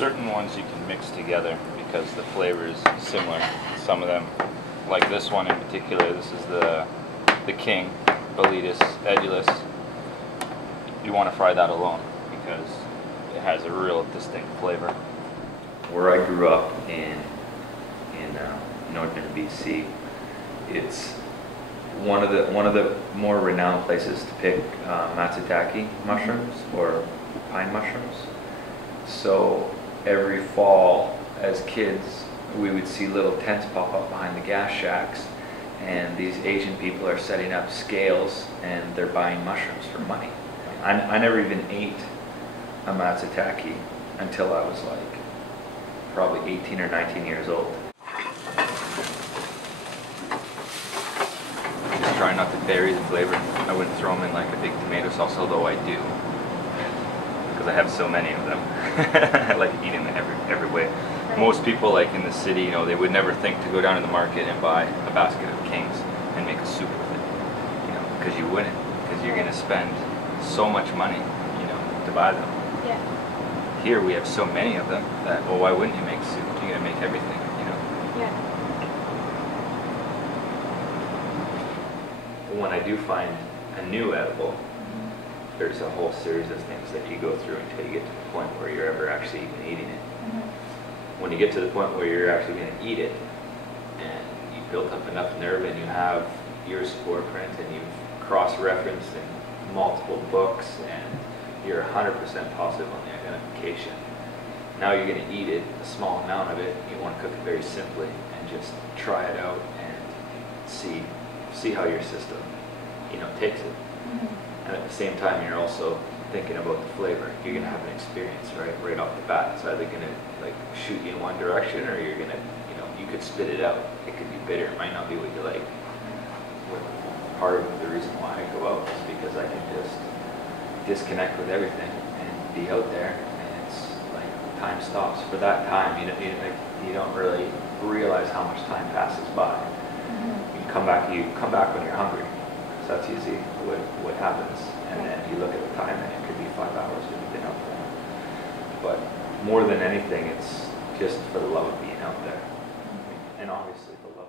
certain ones you can mix together because the flavor is similar. Some of them, like this one in particular, this is the King, Boletus, Edulus. You want to fry that alone because it has a real distinct flavor. Where I grew up in northern BC, it's one of the more renowned places to pick matsutake mushrooms or pine mushrooms. So every fall, as kids, we would see little tents pop up behind the gas shacks, and these Asian people are setting up scales and they're buying mushrooms for money. I never even ate a matsutake until I was like probably 18 or 19 years old. Just try not to bury the flavor. I wouldn't throw them in like a big tomato sauce, although I do, because I have so many of them. I like eating them every way. Most people, like in the city, you know, they would never think to go down to the market and buy a basket of Kings and make a soup with it, you know, because you wouldn't, because you're going to spend so much money, you know, to buy them. Yeah. Here we have so many of them that, well, why wouldn't you make soup? You're going to make everything, you know. Yeah. When I do find a new edible, there's a whole series of things that you go through until you get to the point where you're ever actually even eating it. When you get to the point where you're actually going to eat it, and you've built up enough nerve and you have your spore print and you've cross-referenced in multiple books and you're 100% positive on the identification, now you're going to eat it, a small amount of it. You want to cook it very simply and just try it out and see how your system, you know, takes it. And at the same time, you're also thinking about the flavor. You're gonna have an experience, right off the bat. It's either gonna like shoot you in one direction, or you're gonna, you know, you could spit it out. It could be bitter. It might not be what you like. Part of the reason why I go out is because I can just disconnect with everything and be out there, and it's like time stops. For that time, you don't really realize how much time passes by. You come back when you're hungry. So that's usually what happens. And then you look at the time and it could be 5 hours when you've been out there. But more than anything, it's just for the love of being out there. And obviously the love